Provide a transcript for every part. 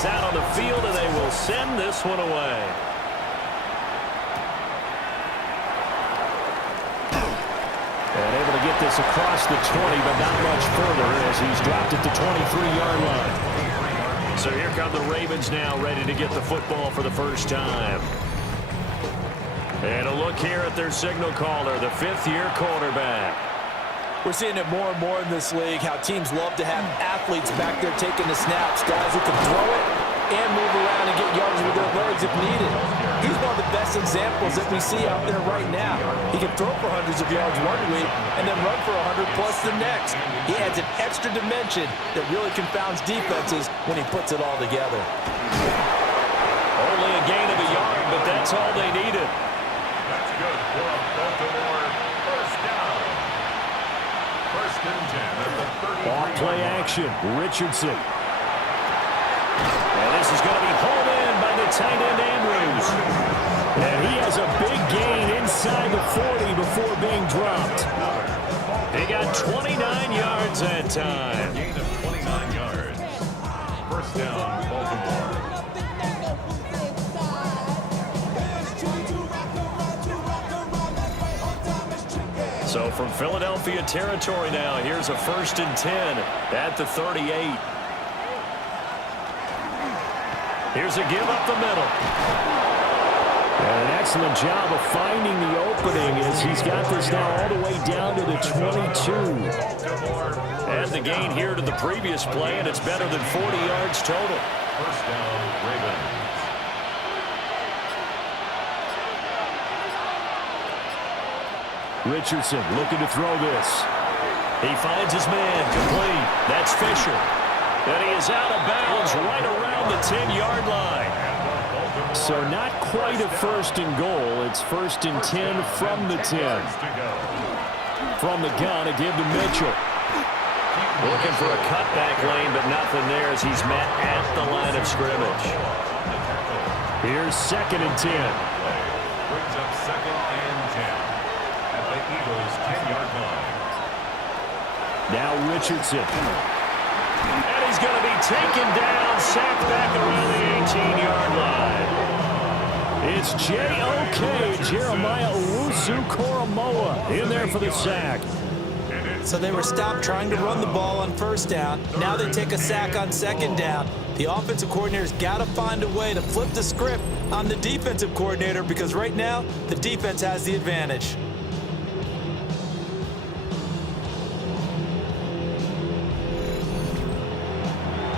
is out on the field, and they will send this one away. And able to get this across the 20, but not much further as he's dropped at the 23-yard line. So here come the Ravens now, ready to get the football for the first time. And a look here at their signal caller, the fifth-year quarterback. We're seeing it more and more in this league, how teams love to have athletes back there taking the snaps, guys who can throw it and move around and get yards with their legs if needed. He's one of the best examples that we see out there right now. He can throw for hundreds of yards one week and then run for 100-plus the next. He adds an extra dimension that really confounds defenses when he puts it all together. Only a gain of a yard, but that's all they needed. That's good for a Baltimore first down. First and 10 at the 30. Off play action, Richardson. And this is going to be hauled in by the tight end Andrews. And he has a big gain inside the 40 before being dropped. He got 29 yards that time. Gain of 29 yards. First down, Baltimore. So from Philadelphia territory now, here's a first and 10 at the 38. Here's a give up the middle. And an excellent job of finding the opening as he's got this now all the way down to the 22. And the gain here to the previous play, and it's better than 40 yards total. First down, Ravens. Richardson looking to throw this. He finds his man complete. That's Fisher. And he is out of bounds right around the 10-yard line. So not quite a first and goal. It's first and 10 from the 10. From the gun, a give to Mitchell. Looking for a cutback lane, but nothing there as he's met at the line of scrimmage. Here's second and 10. Brings up second and 10. The Eagles' 10-yard line. Now Richardson. And he's going to be taken down, sacked back around the 18-yard line. It's J.O.K. Jeremiah Owusu-Koramoah in there for the sack. So they were stopped trying to run the ball on first down. Now they take a sack on second down. The offensive coordinator's got to find a way to flip the script on the defensive coordinator because right now the defense has the advantage.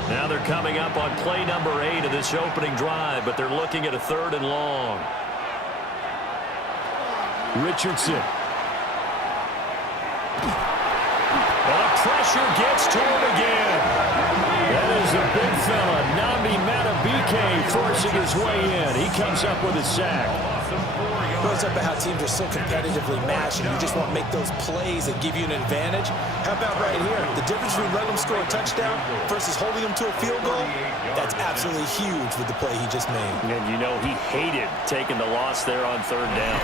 Now they're coming up on play number 8 of this opening drive, but they're looking at a third and long. Richardson. Well, the pressure gets to him again. That is the big fella, Nnamdi Madubuike, forcing his way in. He comes up with a sack. Goes up at how teams are so competitively matched and you just want to make those plays that give you an advantage. How about right here? The difference between letting them score a touchdown versus holding them to a field goal, that's absolutely huge with the play he just made. And you know he hated taking the loss there on third down.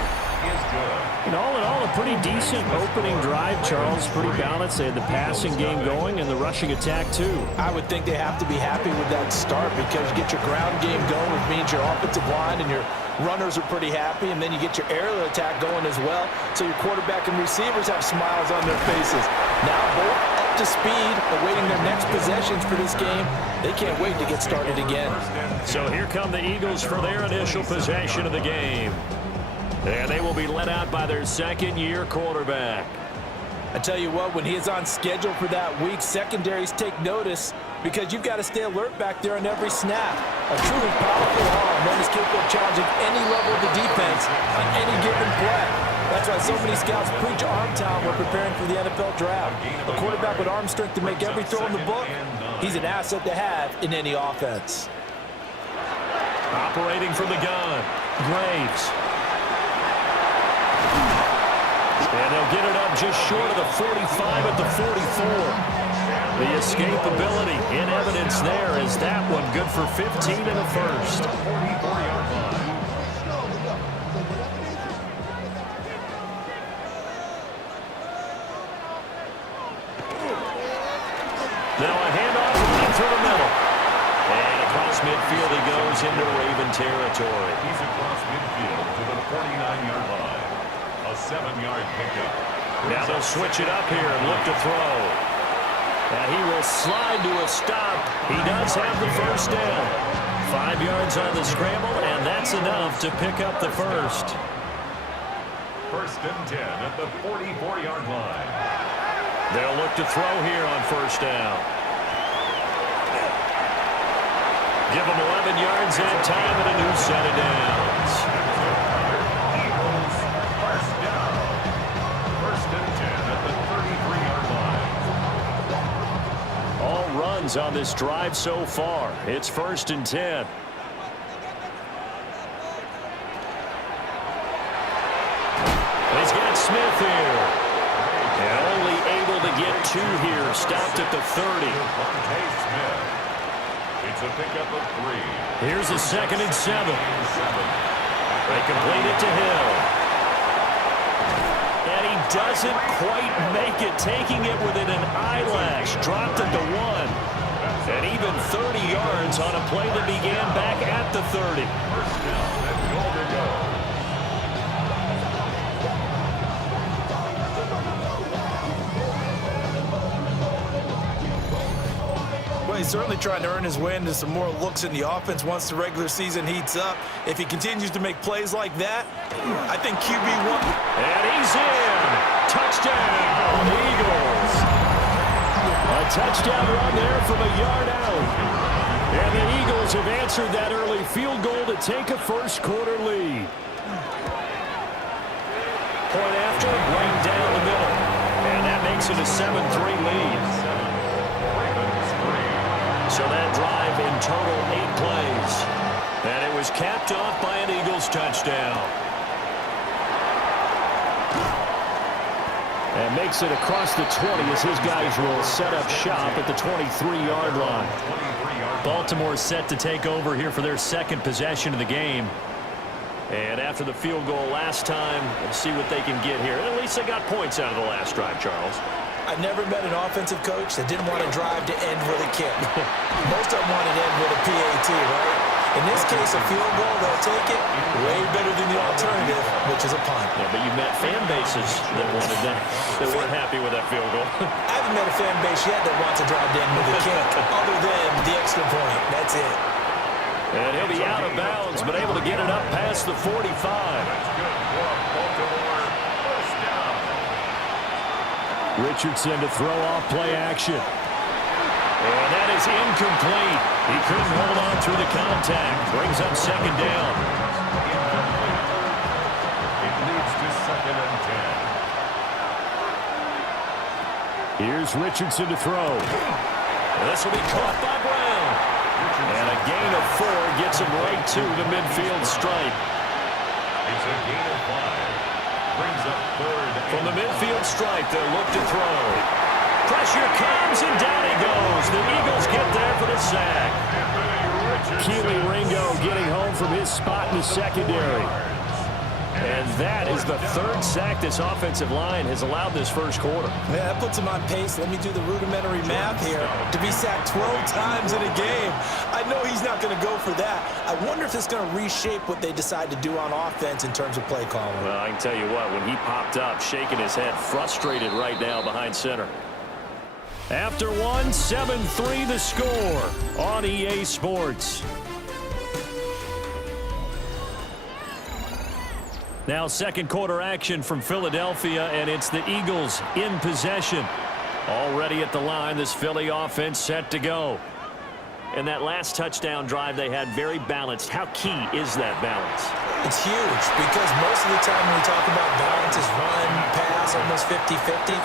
And all in all, a pretty decent opening drive, Charles. Pretty balanced. They had the passing game going and the rushing attack, too. I would think they have to be happy with that start because you get your ground game going, which means your offensive line and your runners are pretty happy, and then you get your aerial attack going as well. So your quarterback and receivers have smiles on their faces. Now both up to speed, awaiting their next possessions for this game. They can't wait to get started again. So here come the Eagles for their initial possession of the game. And they will be led out by their second-year quarterback. I tell you what, when he is on schedule for that week, secondaries take notice because you've got to stay alert back there on every snap. A truly powerful arm, one is capable of challenging any level of the defense on any given play. That's why so many scouts preach arm talent when preparing for the NFL draft. A quarterback with arm strength to make every throw in the book, he's an asset to have in any offense. Operating from the gun, Graves. And they'll get it up just short of the 45 at the 44. The escapability in evidence there is that one good for 15 in the first. Now a handoff running through the middle. And across across midfield he goes into Raven territory. He's across midfield to the 49-yard line. A 7-yard pickup. Now they'll switch it up here and look to throw. And he will slide to a stop. He does have the first down. 5 yards on the scramble, and that's enough to pick up the first. First and 10 at the 44-yard line. They'll look to throw here on first down. Give them 11 yards that time and a new set of downs. Eagles, first down. First and 10 at the 33-yard line. All runs on this drive so far. It's first and 10. He's got Smith here. And only able to get 2 here. Stopped at the 30. It's a pickup of 3. Here's a second and 7. They complete it to Hill. And he doesn't quite make it, taking it within an eyelash. Dropped at the 1. And even 30 yards on a play that began back at the 30. First down and goal to go. He's certainly trying to earn his way into some more looks in the offense once the regular season heats up. If he continues to make plays like that, I think QB1. And he's in. Touchdown, Eagles. A touchdown run there from a yard out. And the Eagles have answered that early field goal to take a first-quarter lead. Point after, right down the middle. And that makes it a 7-3 lead. So that drive in total 8 plays. And it was capped off by an Eagles touchdown. And makes it across the 20 as his guys will set up shop at the 23-yard line. Baltimore set to take over here for their second possession of the game. And after the field goal last time, we'll see what they can get here. At least they got points out of the last drive, Charles. I've never met an offensive coach that didn't want to drive to end with a kick. Most of them want to end with a PAT, right? In this case, a field goal, they'll take it way better than the alternative, which is a punt. Yeah, but you've met fan bases that wanted that weren't happy with that field goal. I haven't met a fan base yet that wants to drive to end with a kick, other than the extra point. That's it. And he'll be out of bounds, but able to get it up past the 45. That's good for Baltimore. First down. Richardson to throw off play action. And that is incomplete. He couldn't hold on through the contact. Brings up second down. It leads to second and 10. Here's Richardson to throw. This will be caught by Brown. And a gain of 4 gets him right to the midfield stripe. It's a gain of 5. Brings up third. From the midfield stripe, they'll look to throw. Pressure comes, and down he goes. The Eagles get there for the sack. Keely Ringo getting home from his spot in the secondary. And that is the 3rd sack this offensive line has allowed this first quarter. Man, that puts him on pace. Let me do the rudimentary math here. To be sacked 12 times in a game, I know he's not going to go for that. I wonder if it's going to reshape what they decide to do on offense in terms of play calling. Well, I can tell you what, when he popped up, shaking his head, frustrated right now behind center. After 1, 7-3 the score on EA Sports. Now second quarter action from Philadelphia, and it's the Eagles in possession. Already at the line, this Philly offense set to go. And that last touchdown drive they had very balanced. How key is that balance? It's huge because most of the time when we talk about balance is run, pass, almost 50-50.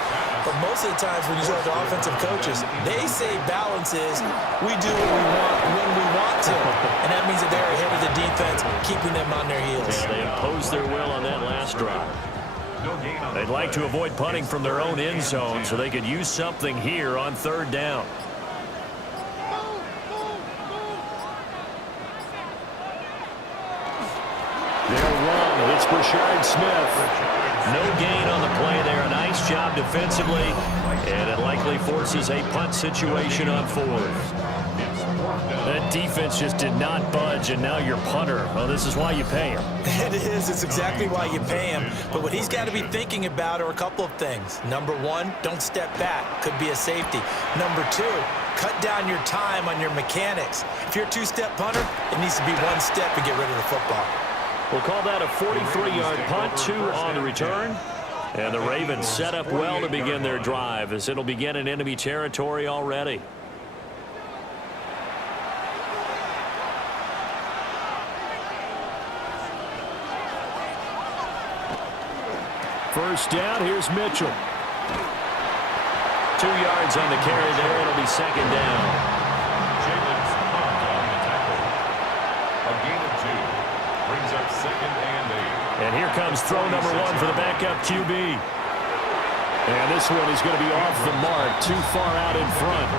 But most of the times when you talk to offensive coaches, they say balance is we do what we want when we want to. And that means that they're ahead of the defense, keeping them on their heels. Yeah, they imposed their will on that last drive. They'd like to avoid punting from their own end zone so they could use something here on 3rd down. They'll run. It's Brashard Smith. No gain on the play there. A nice job defensively. And it likely forces a punt situation on 4th. A defense just did not budge, and now your punter. Well, this is why you pay him. It is. It's exactly why you pay him. But what he's got to be thinking about are a couple of things. Number one, don't step back. Could be a safety. Number two, cut down your time on your mechanics. If you're a two-step punter, it needs to be one step to get rid of the football. We'll call that a 43-yard punt, 2 on the return. And the Ravens set up well to begin their drive as it'll begin in enemy territory already. First down, here's Mitchell. 2 yards on the carry there. It'll be second down. Jalen's punt on the tackle. A gain of 2. Brings up second and 8. And here comes throw number 1 for the backup QB. And this one is going to be off the mark, too far out in front.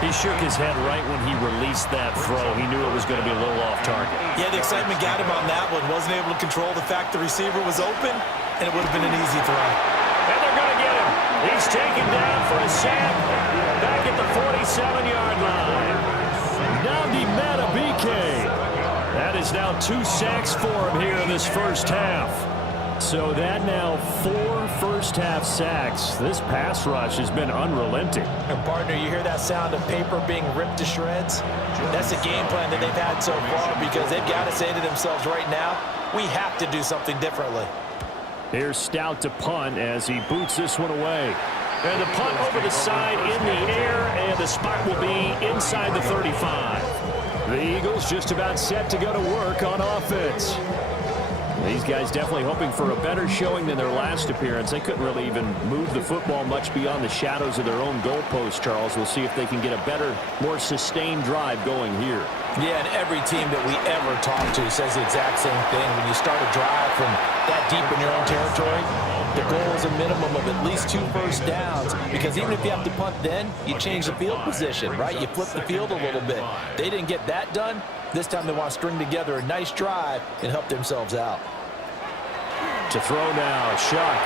He shook his head right when he released that throw. He knew it was going to be a little off target. Yeah, the excitement got him on that one. Wasn't able to control the fact the receiver was open, and it would have been an easy throw. And they're going to get him. He's taken down for a sack back at the 47-yard line. Namdi Matabike. That is now 2 sacks for him here in this first half. So that now 4 first-half sacks. This pass rush has been unrelenting. And partner, you hear that sound of paper being ripped to shreds? That's the game plan that they've had so far because they've got to say to themselves right now, we have to do something differently. Here's Stout to punt as he boots this one away. And the punt over the side in the air, and the spot will be inside the 35. The Eagles just about set to go to work on offense. These guys definitely hoping for a better showing than their last appearance. They couldn't really even move the football much beyond the shadows of their own goalpost, Charles. We'll see if they can get a better, more sustained drive going here. Yeah, and every team that we ever talk to says the exact same thing. When you start a drive from that deep in your own territory, the goal is a minimum of at least 2 first downs, because even if you have to punt then, you change the field position, right? You flip the field a little bit. They didn't get that done. This time they want to string together a nice drive and help themselves out. To throw now, Shuck.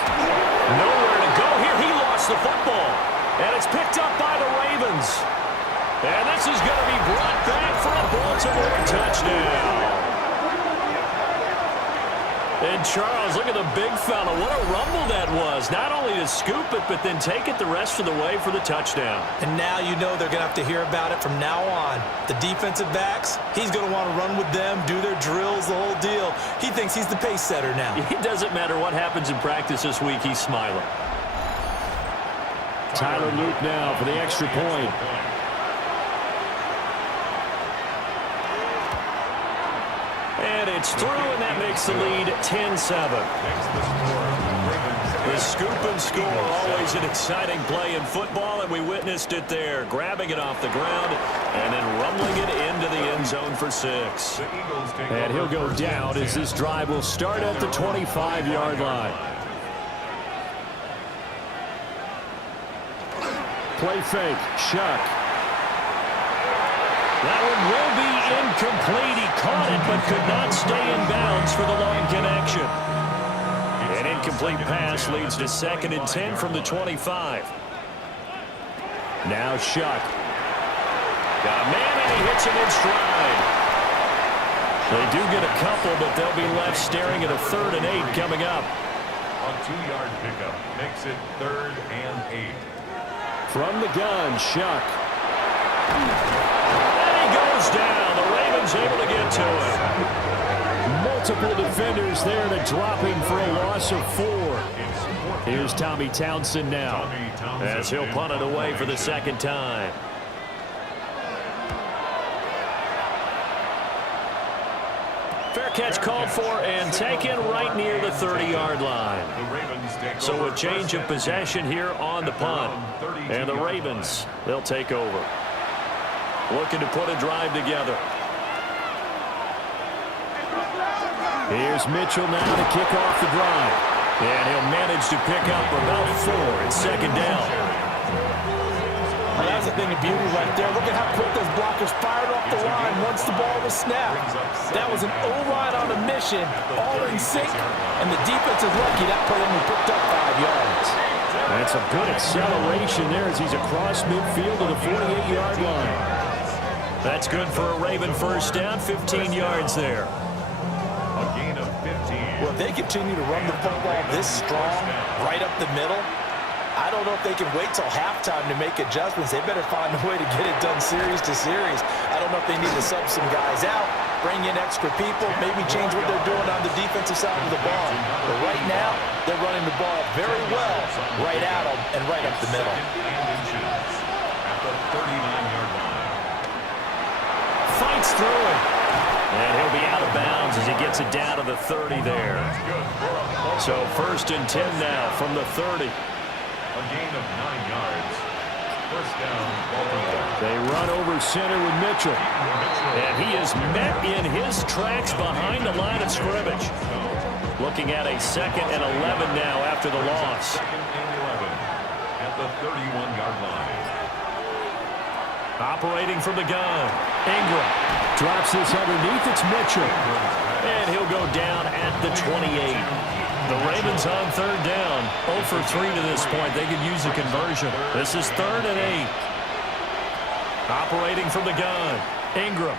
Nowhere to go here. He lost the football. And it's picked up by the Ravens. And this is going to be brought back for a Baltimore touchdown. And Charles, look at the big fella. What a rumble that was. Not only to scoop it, but then take it the rest of the way for the touchdown. And now you know they're going to have to hear about it from now on. The defensive backs, he's going to want to run with them, do their drills, the whole deal. He thinks he's the pace setter now. It doesn't matter what happens in practice this week, he's smiling. Tyler Luke now for the extra point. And it's through, and that makes the lead 10-7. The scoop and score, always an exciting play in football, and we witnessed it there. Grabbing it off the ground and then rumbling it into the end zone for 6. And he'll go down as this drive will start at the 25-yard line. Play fake, Shuck. That one will be incomplete. He caught it but could not stay in bounds for the long connection. An incomplete pass leads to 2nd and 10 from the 25. Now Shuck. Got a man and he hits him in stride. They do get a couple, but they'll be left staring at a 3rd and 8 coming up. A 2-yard pickup makes it 3rd and 8. From the gun, Shuck. Goes down. The Ravens able to get to him. Multiple defenders there to drop him for a loss of 4. Here's Tommy Townsend now as he'll punt it away for the 2nd time. Fair catch called for and taken right near the 30-yard line. So a change of possession here on the punt. And the Ravens, they'll take over. Looking to put a drive together. Here's Mitchell now to kick off the drive. And he'll manage to pick up about 4 at 2nd down. Well, that's a thing of beauty right there. Look at how quick those blockers fired off the line once the ball was snapped. That was an O-line on a mission, all in sync, and the defense is lucky that play only picked up 5 yards. That's a good acceleration there as he's across midfield to the 48-yard line. That's good for a Raven first down, 15 yards there. A gain of 15. Well, if they continue to run the football this strong, right up the middle, I don't know if they can wait till halftime to make adjustments. They better find a way to get it done series to series. I don't know if they need to sub some guys out, bring in extra people, maybe change what they're doing on the defensive side of the ball. But right now, they're running the ball very well right at them and right up the middle. At the 39-yard line. Fights through it. And he'll be out of bounds as he gets it down to the 30 there. So 1st and 10 now from the 30. A gain of 9 yards. First down, Baltimore. They run over center with Mitchell. And he is met in his tracks behind the line of scrimmage. Looking at a 2nd and 11 now after the loss. 2nd and 11 at the 31-yard line. Operating from the gun. Ingram drops this underneath. It's Mitchell. And he'll go down at the 28. The Ravens on 3rd down. 0 for 3 to this point. They could use a conversion. This is 3rd and 8. Operating from the gun. Ingram.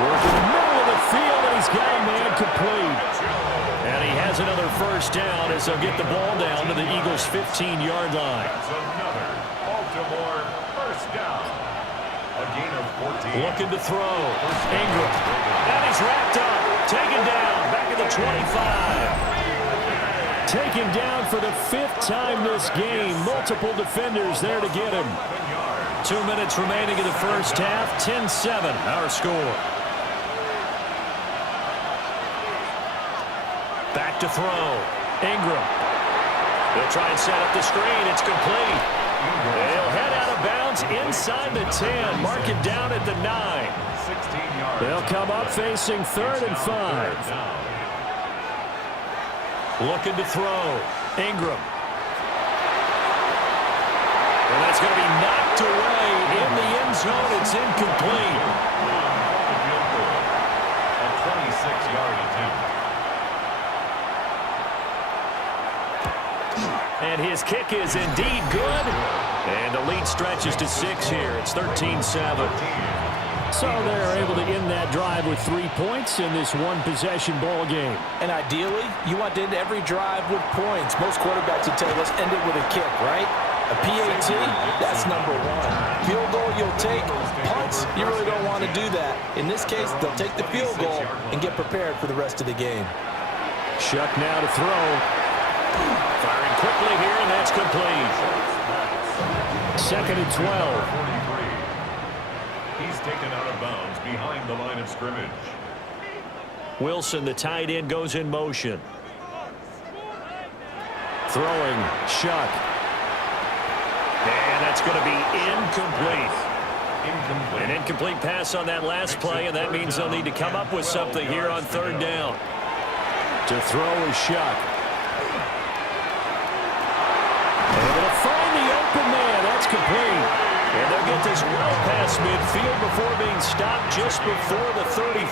Working the middle of the field, and he's got a man complete. And he has another first down as they'll get the ball down to the Eagles' 15-yard line. That's another Baltimore first down. A gain of 14. Looking to throw. Ingram. And he's wrapped up. Taken down. Back at the 25. Taken down for the 5th time this game. Multiple defenders there to get him. 2 minutes remaining in the first half. 10-7 our score. Back to throw. Ingram. They'll try and set up the screen. It's complete. They'll head out of bounds inside the 10. Mark it down at the 9. 16 yards. They'll come up facing 3rd and 5. Looking to throw. Ingram. And that's going to be knocked away in the end zone. It's incomplete. A 26-yard attempt. And his kick is indeed good. And the lead stretches to 6 here. It's 13-7. So they're able to end that drive with 3 points in this one-possession ball game. And ideally, you want to end every drive with points. Most quarterbacks would tell you, let's end it with a kick, right? A PAT, that's number 1. Field goal you'll take. Punts, you really don't want to do that. In this case, they'll take the field goal and get prepared for the rest of the game. Shuck now to throw. Firing quickly here, and that's complete. 2nd and 12. He's taken out of bounds behind the line of scrimmage. Wilson, the tight end, goes in motion. Throwing. Shuck. And that's going to be incomplete. An incomplete pass on that last play, and that means they'll need to come up with something here on 3rd down. To throw is Shuck. And they're going to find the open man. That's complete. And they'll get this well past midfield before being stopped just before the 35.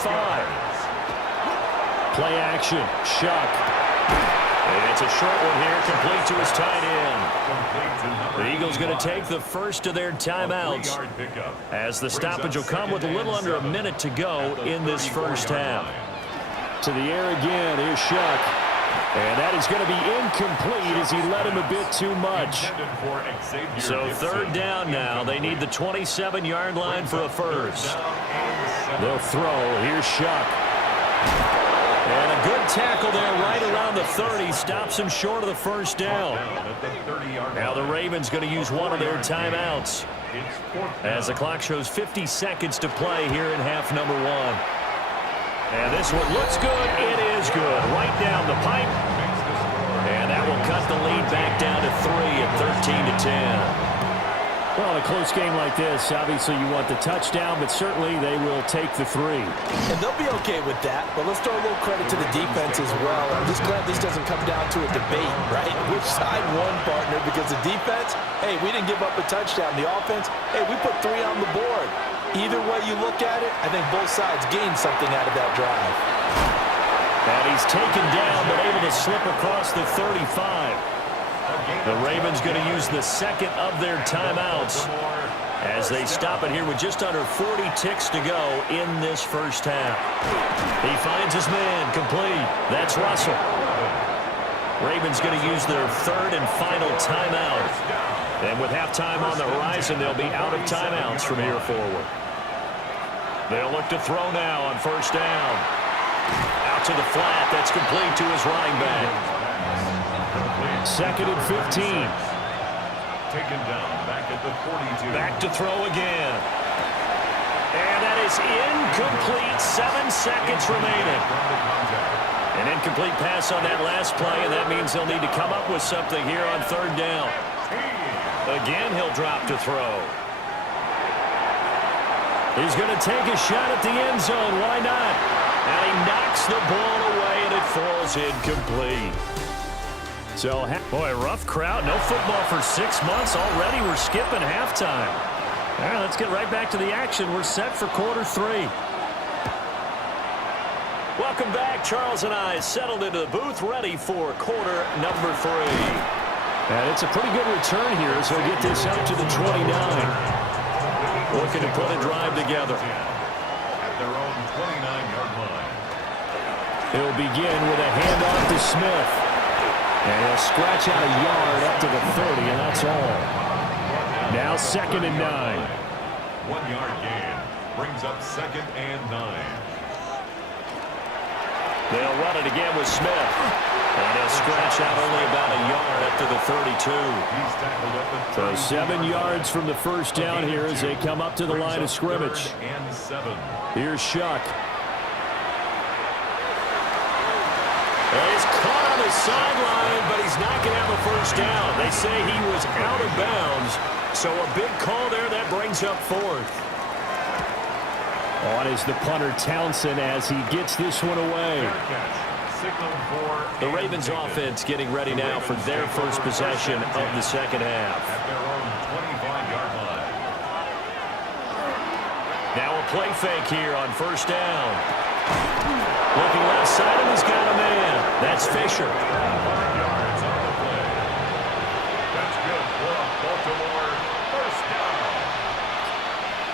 Play action. Shuck. And it's a short one here, complete to his tight end. The Eagles going to take the first of their timeouts as the stoppage will come with a little under a minute to go in this first half. To the air again. Here's Shuck. And that is going to be incomplete as he led him a bit too much. So 3rd down now. They need the 27-yard line for a first. They'll throw. Here's Shuck. And a good tackle there right around the 30. Stops him short of the first down. Now the Ravens going to use one of their timeouts as the clock shows 50 seconds to play here in half number 1. And this one looks good. It is good. Right down the pipe. And that will cut the lead back down to 3 at 13-10. Well, in a close game like this, obviously you want the touchdown, but certainly they will take the 3. And they'll be okay with that, but let's throw a little credit to the defense as well. I'm just glad this doesn't come down to a debate, right? Which side won, partner? Because the defense, hey, we didn't give up a touchdown. The offense, hey, we put 3 on the board. Either way you look at it, I think both sides gained something out of that drive. And he's taken down, but able to slip across the 35. The Ravens going to use the second of their timeouts as they stop it here with just under 40 ticks to go in this first half. He finds his man, complete. That's Russell. Ravens going to use their third and final timeout. And with halftime on the horizon, they'll be out of timeouts from here forward. They'll look to throw now on first down. Out to the flat. That's complete to his running back. Second and 15. Taken down back at the 42. Back to throw again. And that is incomplete. 7 seconds remaining. An incomplete pass on that last play, and that means they'll need to come up with something here on third down. Again, he'll drop to throw. He's going to take a shot at the end zone. Why not? And he knocks the ball away, and it falls incomplete. So, boy, rough crowd. No football for 6 months. Already we're skipping halftime. All right, let's get right back to the action. We're set for quarter 3. Welcome back. Charles and I settled into the booth, ready for quarter number 3. And it's a pretty good return here as he'll get this up to the 29. Looking to put a drive together. At their own 29-yard line. He'll begin with a handoff to Smith. And he'll scratch out a yard up to the 30, and that's all. Now second and 9. 1 yard gain brings up second and 9. They'll run it again with Smith. And he'll scratch out only about a yard up to the 32. He's tackled at the 30. So 7 yards from the first down here as they come up to the line of scrimmage. And 7. Here's Shuck. And he's caught on the sideline, but he's not going to have a first down. They say he was out of bounds. So a big call there that brings up fourth. On is the punter Townsend as he gets this one away. The Ravens offense getting ready now for their first possession of the second half. At their own 25-yard line. Now a play fake here on first down. Looking left side, and he's got a man. That's Fisher. 5 yards on the play. That's good for a Baltimore first down.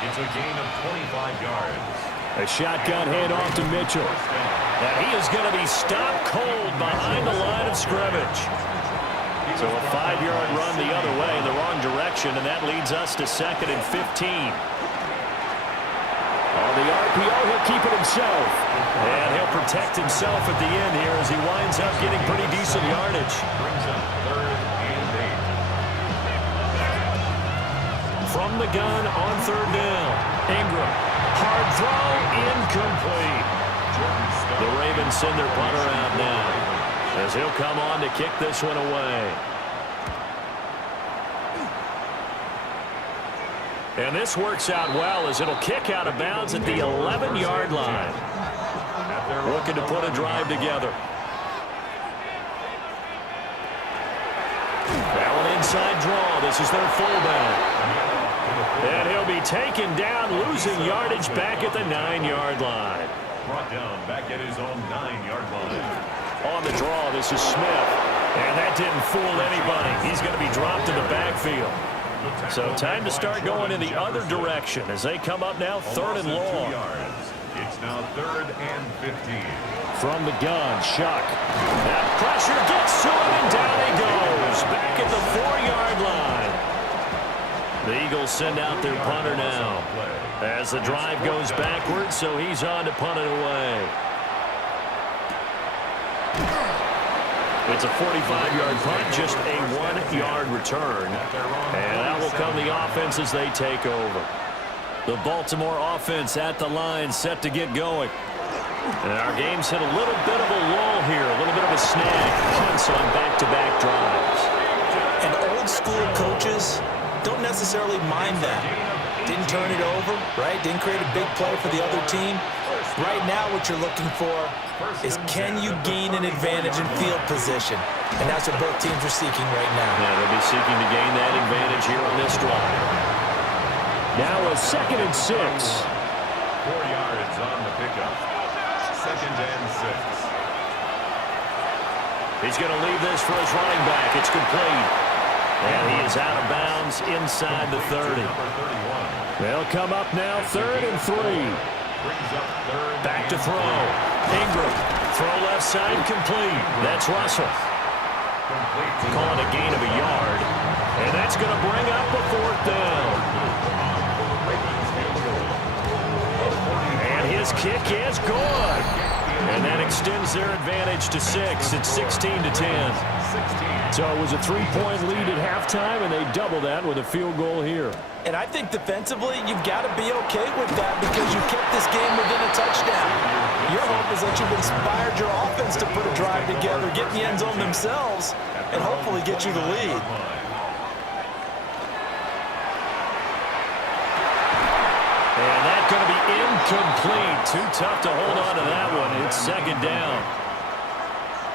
It's a gain of 25 yards. A shotgun handoff to Mitchell. And he is going to be stopped cold behind the line of scrimmage. So a 5-yard run the other way in the wrong direction, and that leads us to second and 15. On the RPO, he'll keep it himself. And he'll protect himself at the end here as he winds up getting pretty decent yardage. Brings up third and 8. From the gun on third down. Ingram. Hard throw. Incomplete. The Ravens send their punter out now as he'll come on to kick this one away. And this works out well as it'll kick out of bounds at the 11-yard line. Looking to put a drive together. Now an inside draw. This is their fullback. And he'll be taken down, losing yardage back at the 9-yard line. Brought down back at his own 9-yard line. On the draw, this is Smith. And that didn't fool anybody. He's going to be dropped in the backfield. So time to start going in the other direction as they come up now third and long. It's now third and 15. From the gun, Shuck. That pressure gets to him, and down he goes. Back at the 4-yard line. The Eagles send out their punter now as the drive goes backwards, so he's on to punt it away. It's a 45-yard punt, just a 1-yard return. And that will come the offense as they take over. The Baltimore offense at the line, set to get going. And our game's hit a little bit of a lull here, a little bit of a snag. Punts on back-to-back drives. And old-school coaches don't necessarily mind that. Didn't turn it over, right? Didn't create a big play for the other team. Right now what you're looking for is can you gain an advantage in field position? And that's what both teams are seeking right now. Yeah, they'll be seeking to gain that advantage here on this drive. Now a second and 6. 4 yards on the pickup. Second and 6. He's going to leave this for his running back. It's complete. And he is out of bounds inside the 30. They'll come up now 3rd and 3. Back to throw. Ingram. Throw left side complete. That's Russell. Calling a gain of a yard. And that's going to bring up a 4th down. And his kick is good. And that extends their advantage to 6. It's 16-10. So it was a 3-point lead at halftime, and they double that with a field goal here. And I think defensively, you've got to be okay with that because you kept this game within a touchdown. Your hope is that you've inspired your offense to put a drive together, get in the end zone themselves, and hopefully get you the lead. And that's going to be incomplete. Too tough to hold on to that one. It's 2nd down.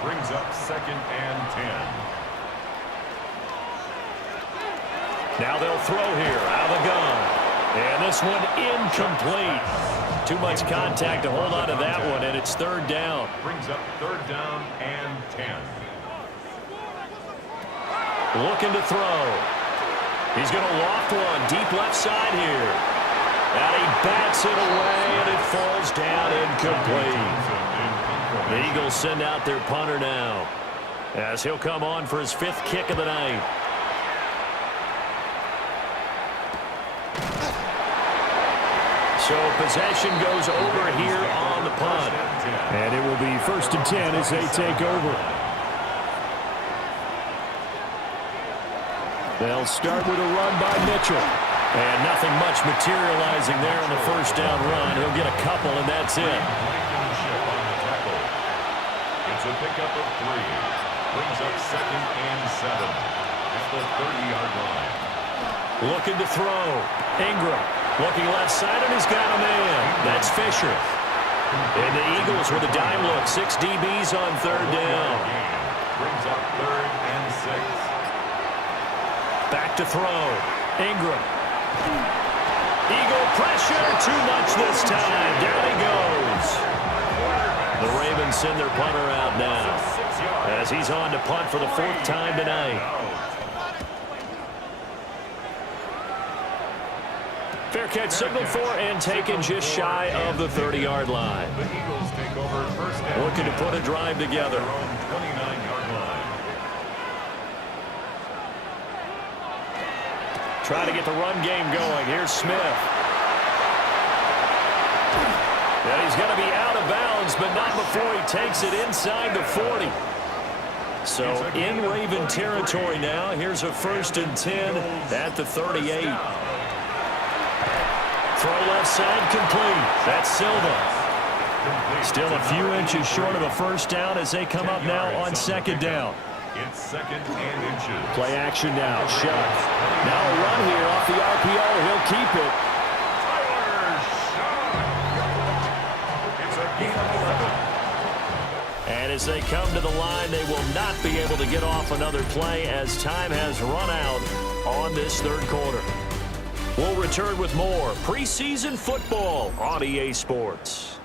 Brings up 2nd and 10. Now they'll throw here out of the gun. And this one incomplete. Too much contact to hold on to that one, and it's 3rd down. Brings up 3rd down and 10. Looking to throw. He's going to loft one deep left side here. And he bats it away, and it falls down incomplete. The Eagles send out their punter now as he'll come on for his 5th kick of the night. So possession goes over here on the punt. And it will be 1st and 10 as they take over. They'll start with a run by Mitchell. And nothing much materializing there on the 1st down run. He'll get a couple, and that's it. It's a pickup of 3. Brings up 2nd and 7 at the 30-yard line. Looking to throw. Ingram looking left side, and he's got a man. That's Fisher. And the Eagles with a dime look. 6 DBs on 3rd down. Brings up 3rd and 6. Back to throw. Ingram. Eagle pressure. Too much this time. Down he goes. The Ravens send their punter out now as he's on to punt for the 4th time tonight. Fair catch signaled for and taken just shy of the 30-yard line. The Eagles take over 1st down. Looking to put a drive together. Their own 29-yard line. Trying to get the run game going. Here's Smith. And he's going to be out of bounds, but not before he takes it inside the 40. So in Raven territory now. Here's a 1st and 10 at the 38. Throw left side complete. That's Silva. Still a few inches short of a 1st down as they come up now on 2nd down. It's 2nd and inches. Play action now. Shuck. Now a run here off the RPO. He'll keep it. It's a gain of 11. And as they come to the line, they will not be able to get off another play as time has run out on this 3rd quarter. We'll return with more preseason football on EA Sports.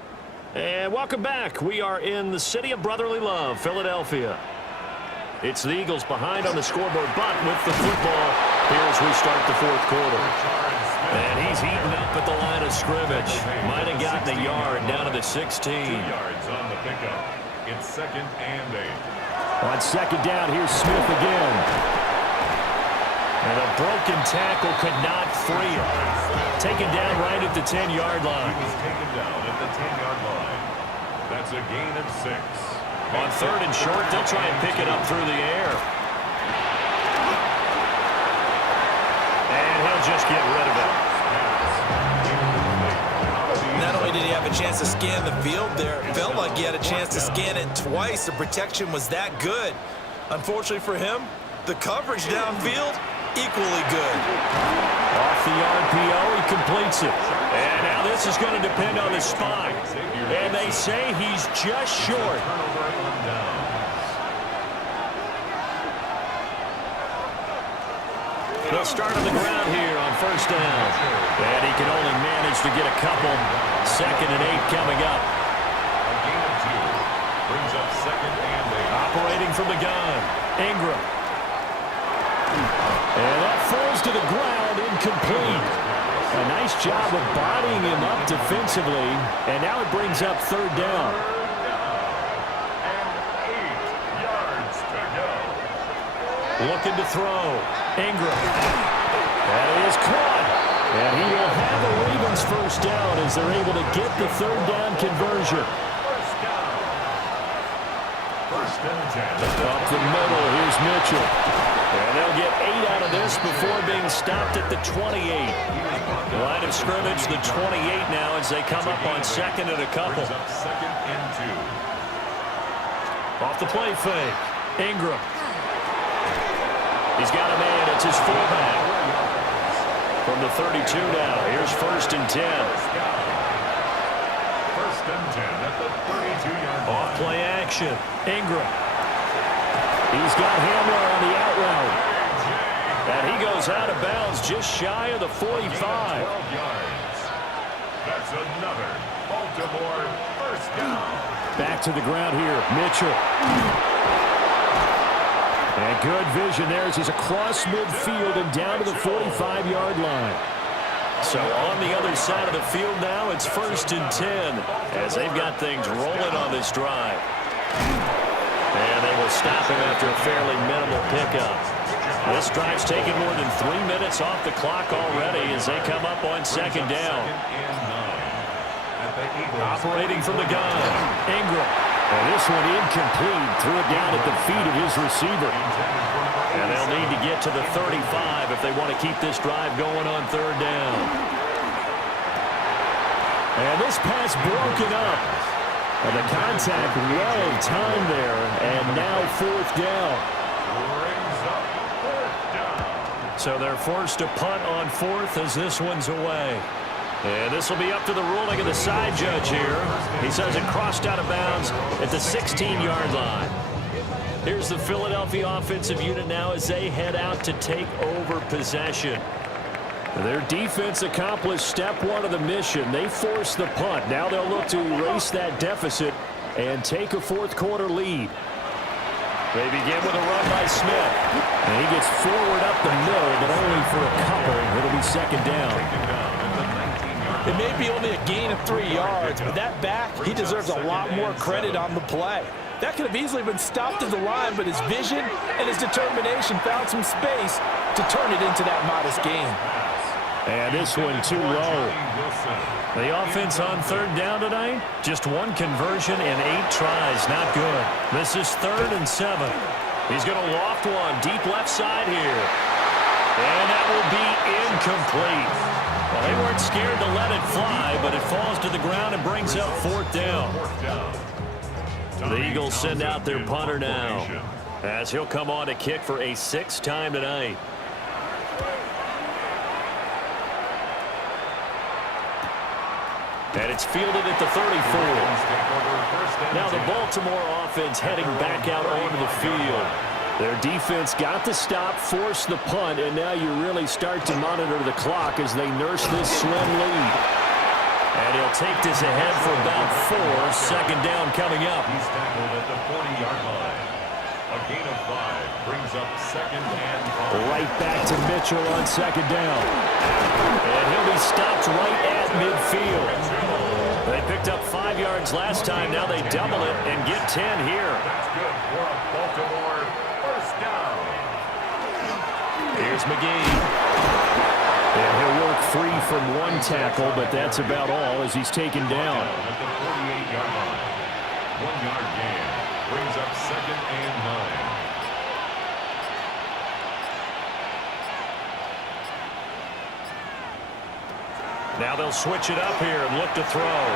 And welcome back. We are in the city of brotherly love, Philadelphia. It's the Eagles behind on the scoreboard, but with the football here as we start the 4th quarter. And he's heating up at the line of scrimmage. Might have gotten a yard down to the 16. 2 yards on the pickup. It's 2nd and 8. On 2nd down, here's Smith again. And a broken tackle could not free him. Taken down right at the 10-yard line. He was taken down at the 10-yard line. That's a gain of 6. On 3rd and short, they'll try and pick it up through the air. And he'll just get rid of it. Not only did he have a chance to scan the field there, it felt like he had a chance to scan it twice. The protection was that good. Unfortunately for him, the coverage downfield, equally good. Off the RPO, he completes it. And now this is going to depend on the spot. And they say he's just short. They'll start on the ground here on 1st down. And he can only manage to get a couple. 2nd and 8 coming up. A gain of 2. Brings up 2nd and 8. Operating from the gun. Ingram. And that falls to the ground, incomplete. A nice job of bodying him up defensively, and now it brings up third down. And 8 yards to go. Looking to throw. Ingram. That is caught. And he will have the Ravens first down as they're able to get the third down conversion. First down. First and 10. Up the middle, here's Mitchell. And they'll get 8 out of this before being stopped at the 28. Line of scrimmage, the 28 now as they come up on second and a couple. Second and 2. Off the play fake. Ingram. He's got a man. It's his fullback. From the 32 now. Here's first and 10. First and 10 at the 32-yard line. Off play action. Ingram. He's got Hamler on the out route. And he goes out of bounds just shy of the 45. 12 yards. That's another Baltimore first down. Back to the ground here. Mitchell. And good vision there as he's across midfield and down to the 45-yard line. So on the other side of the field now, it's first and 10 as they've got things rolling on this drive. And they will stop him after a fairly minimal pickup. This drive's taken more than 3 minutes off the clock already as they come up on second down. Operating from the gun, Ingram. And this one incomplete. Threw it down at the feet of his receiver. And they'll need to get to the 35 if they want to keep this drive going on third down. And this pass broken up. And the contact well timed there. And now fourth down. So they're forced to punt on fourth as this one's away. And this will be up to the ruling of the side judge here. He says it crossed out of bounds at the 16-yard line. Here's the Philadelphia offensive unit now as they head out to take over possession. Their defense accomplished step one of the mission. They forced the punt. Now they'll look to erase that deficit and take a fourth quarter lead. They begin with a run by Smith. And he gets forward up the middle, but only for a couple. It'll be second down. It may be only a gain of 3 yards, but that back, he deserves a lot more credit on the play. That could have easily been stopped at the line, but his vision and his determination found some space to turn it into that modest gain. And this one too low. The offense on third down tonight, just one conversion in 8 tries. Not good. This is third and 7. He's going to loft one deep left side here. And that will be incomplete. Well, they weren't scared to let it fly, but it falls to the ground and brings up fourth down. The Eagles send out their punter now as he'll come on to kick for a 6th time tonight. And it's fielded at the 34. Now the Baltimore offense heading back out onto the field. Their defense got the stop, forced the punt, and now you really start to monitor the clock as they nurse this slim lead. And he'll take this ahead for about 4. Second down coming up. He's tackled at the 40-yard line. A gain of 5 brings up second and 5. Right back to Mitchell on second down. And he'll be stopped right at midfield. They picked up 5 yards last time. Now they double it and get 10 here. That's good for a Baltimore first down. Here's McGee. And he'll work free from one tackle, but that's about all as he's taken down. At the 48-yard line. 1-yard gain brings up second and 9. Now they'll switch it up here and look to throw.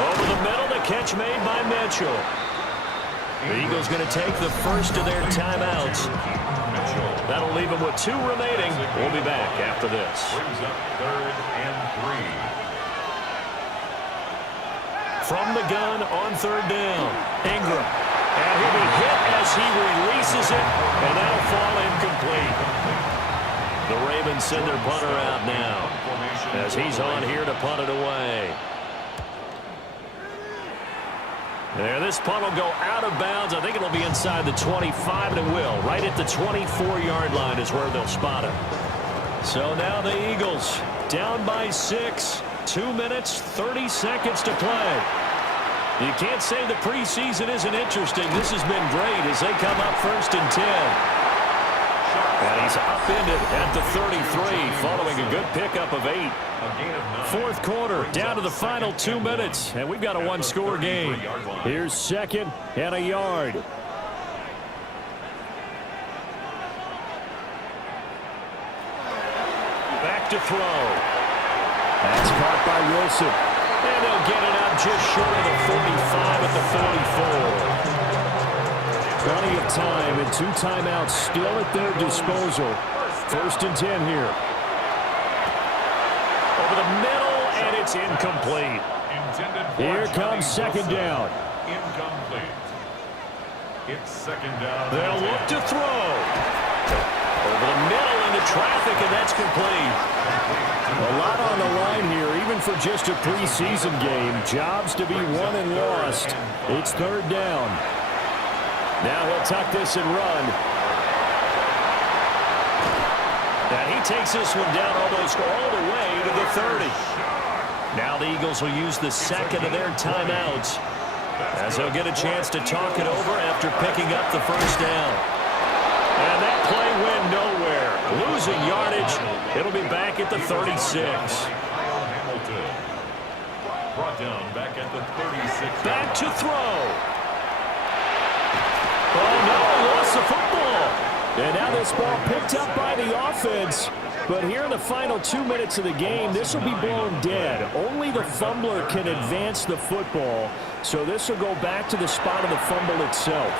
Over the middle, the catch made by Mitchell. The Eagles going to take the first of their timeouts. That'll leave them with 2 remaining. We'll be back after this. Brings up third and 3. From the gun on third down, Ingram. And he'll be hit as he releases it, and that'll fall incomplete. The Ravens send their punter out now as he's on here to punt it away. There, this punt will go out of bounds. I think it'll be inside the 25, and it will. Right at the 24-yard line is where they'll spot it. So now the Eagles down by 6. 2 minutes, 30 seconds to play. You can't say the preseason isn't interesting. This has been great as they come up 1st and 10. And he's upended at the 33 following a good pickup of 8. Fourth quarter, down to the final 2 minutes, and we've got a one-score game. Here's 2nd and a yard. Back to throw. That's caught by Wilson. And they'll get it out just short of the 45 at the 44. Plenty of time and 2 timeouts still at their disposal. 1st and 10 here. Over the middle, and it's incomplete. Here comes 2nd down. Incomplete. It's 2nd down. They'll look to throw. Over the middle into traffic, and that's complete. A lot on the line here, even for just a preseason game. Jobs to be won and lost. It's 3rd down. Now he'll tuck this and run. And he takes this one down almost all the way to the 30. Now the Eagles will use the 2nd of their timeouts as they'll get a chance to talk it over after picking up the 1st down. And that play went nowhere. Losing yardage. It'll be back at the 36. Brought down back at the 36. Back to throw. Oh, no, lost the football. And now this ball picked up by the offense. But here in the final 2 minutes of the game, this will be blown dead. Only the fumbler can advance the football. So this will go back to the spot of the fumble itself.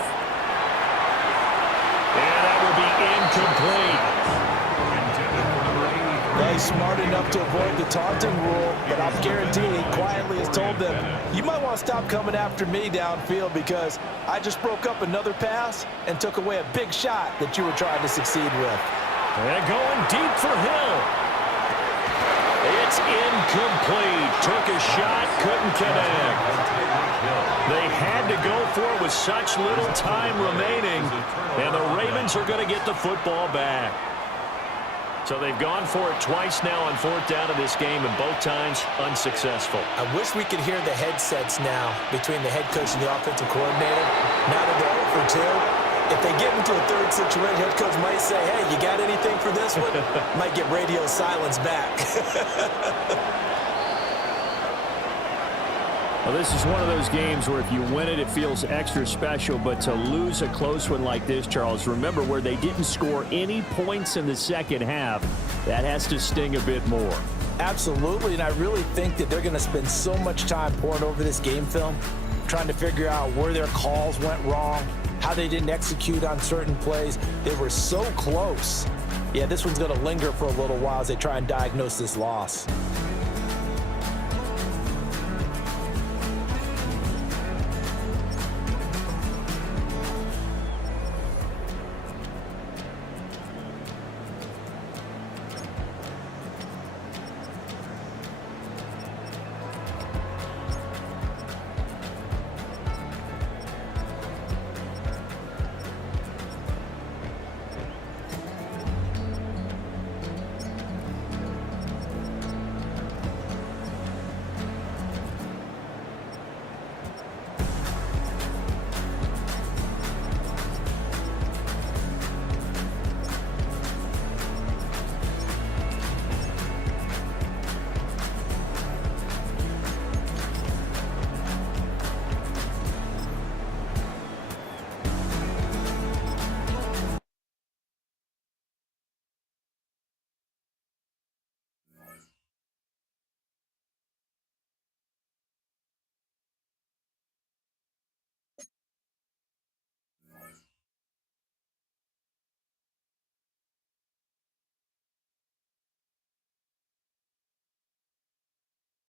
And that will be incomplete. Well, he's smart enough to avoid the taunting rule, but I'm guaranteeing he quietly has told them, you might want to stop coming after me downfield because I just broke up another pass and took away a big shot that you were trying to succeed with. And going deep for Hill. It's incomplete. Took a shot, couldn't connect. They had to go for it with such little time remaining, and the Ravens are going to get the football back. So they've gone for it twice now on 4th down in this game, and both times unsuccessful. I wish we could hear the headsets now between the head coach and the offensive coordinator. Now that they're 0 for 2, if they get into a 3rd situation, head coach might say, hey, you got anything for this one? Might get radio silence back. Well, this is one of those games where if you win it, it feels extra special. But to lose a close one like this, Charles, remember where they didn't score any points in the second half, that has to sting a bit more. Absolutely, and I really think that they're going to spend so much time pouring over this game film, trying to figure out where their calls went wrong, how they didn't execute on certain plays. They were so close. Yeah, this one's going to linger for a little while as they try and diagnose this loss.